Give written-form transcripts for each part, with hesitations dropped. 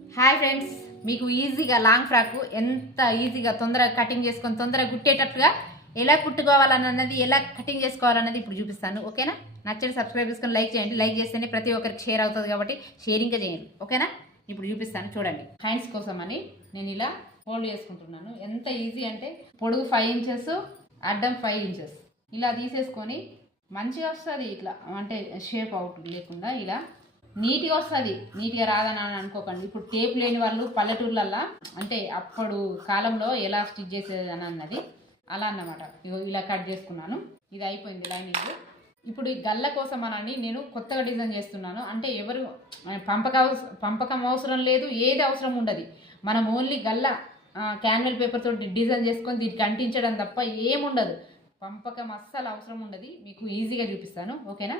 Hi friends, మీకు ఈజీగా long frock ఎంత ఈజీగా తొందరగా కటింగ్ చేసుకొని తొందరగా కుట్టేటట్టుగా ఎలా కుట్టుకోవాలన్నది, ఎలా కటింగ్ చేసుకోవాలన్నది ఇప్పుడు చూపిస్తాను. ఓకేనా? నచ్చని సబ్స్క్రైబ్ చేసుకొని లైక్ చేయండి. లైక్ చేస్తేనే ప్రతి ఒక్కరికి షేర్ అవుతుంది కాబట్టి షేరింగ్గా చేయండి. ఓకేనా? ఇప్పుడు చూపిస్తాను చూడండి. హ్యాండ్స్ కోసం అని నేను ఇలా ఫోల్డ్ చేసుకుంటున్నాను. ఎంత ఈజీ అంటే పొడుగు 5 ఇంచెస్, అడ్డం 5 ఇంచెస్ ఇలా తీసేసుకొని మంచిగా వస్తుంది. ఇట్లా అంటే షేప్ అవుట్ లేకుండా ఇలా నీట్గా వస్తుంది. నీట్గా రాదని అనుకోకండి. ఇప్పుడు టేప్ లేని వాళ్ళు పల్లెటూర్లల్లో అంటే అప్పుడు కాలంలో ఎలా స్టిచ్ చేసేది అని అన్నది అలా అన్నమాట. ఇలా కట్ చేసుకున్నాను. ఇది అయిపోయింది లైనింగ్. ఇప్పుడు ఈ గల్ల కోసం అని నేను కొత్తగా డిజైన్ చేస్తున్నాను. అంటే ఎవరు పంపకం అవసరం లేదు, ఏది అవసరం ఉండదు. మనం ఓన్లీ గల్ల క్యాన్వల్ పేపర్ తోటి డిజైన్ చేసుకొని దీనికి అంటించడం తప్ప ఏముండదు. పంపకం అస్సలు అవసరం ఉండదు. మీకు ఈజీగా చూపిస్తాను. ఓకేనా?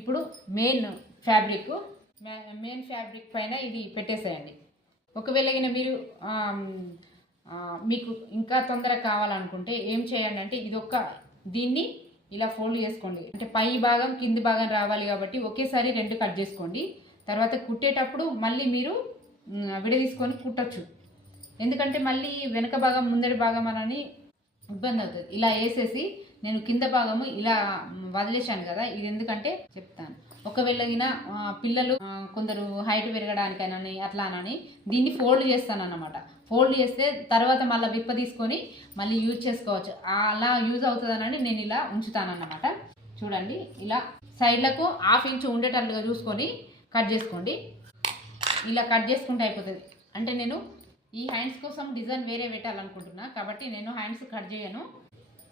ఇప్పుడు మెయిన్ ఫ్యాబ్రిక్ పైన ఇది పెట్టేసేయండి. ఒకవేళ మీరు మీకు ఇంకా తొందరగా కావాలనుకుంటే ఏం చేయండి అంటే దీన్ని ఇలా ఫోల్డ్ చేసుకోండి. అంటే పై భాగం కింది భాగం రావాలి కాబట్టి ఒకేసారి 2 కట్ చేసుకోండి. తర్వాత కుట్టేటప్పుడు మళ్ళీ మీరు విడదీసుకొని కుట్టచ్చు. ఎందుకంటే మళ్ళీ వెనక భాగం ముందడి భాగం అని ఇబ్బంది అవుతుంది. ఇలా వేసేసి నేను కింద భాగము ఇలా వదిలేశాను కదా, ఇది ఎందుకంటే చెప్తాను. ఒకవేళ పిల్లలు కొందరు హైట్ పెరగడానికైనా అట్లానని దీన్ని ఫోల్డ్ చేస్తాను అన్నమాట. ఫోల్డ్ చేస్తే తర్వాత మళ్ళీ విప్ప తీసుకొని మళ్ళీ యూజ్ చేసుకోవచ్చు. అలా యూజ్ అవుతుందనని నేను ఇలా ఉంచుతానన్నమాట. చూడండి, ఇలా సైడ్లకు 1/2 ఇంచు ఉండేటట్లుగా చూసుకొని కట్ చేసుకోండి. ఇలా కట్ చేసుకుంటే అయిపోతుంది. అంటే నేను ఈ హ్యాండ్స్ కోసం డిజైన్ వేరే పెట్టాలనుకుంటున్నా కాబట్టి నేను హ్యాండ్స్ కట్ చేయను.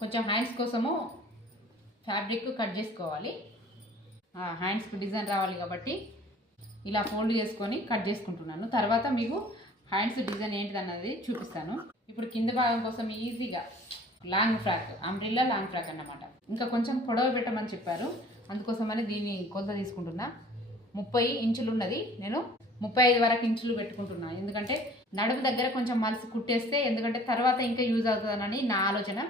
కొంచెం హ్యాండ్స్ కోసము ఫ్యాబ్రిక్ కట్ చేసుకోవాలి. హ్యాండ్స్కి డిజైన్ రావాలి కాబట్టి ఇలా ఫోల్డ్ చేసుకొని కట్ చేసుకుంటున్నాను. తర్వాత మీకు హ్యాండ్స్ డిజైన్ ఏంటిదన్నది చూపిస్తాను. ఇప్పుడు కింద భాగం కోసం ఈజీగా long frock, umbrella long frock అన్నమాట. ఇంకా కొంచెం పొడవు పెట్టమని చెప్పారు, అందుకోసమని దీన్ని కొలత తీసుకుంటున్నా. 30 ఇంచులు ఉన్నది, నేను 35 వరకు ఇంచులు పెట్టుకుంటున్నా. ఎందుకంటే నడుము దగ్గర కొంచెం మలిసి కుట్టేస్తే, ఎందుకంటే తర్వాత ఇంకా యూజ్ అవుతుందని నా ఆలోచన.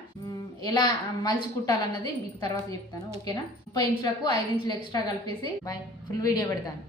ఎలా మలిచి కుట్టాలన్నది మీకు తర్వాత చెప్తాను. ఓకేనా? 30 ఇంచులకు 5 ఇంచులు ఎక్స్ట్రా కలిపేసి ఫుల్ వీడియో పెడతాను.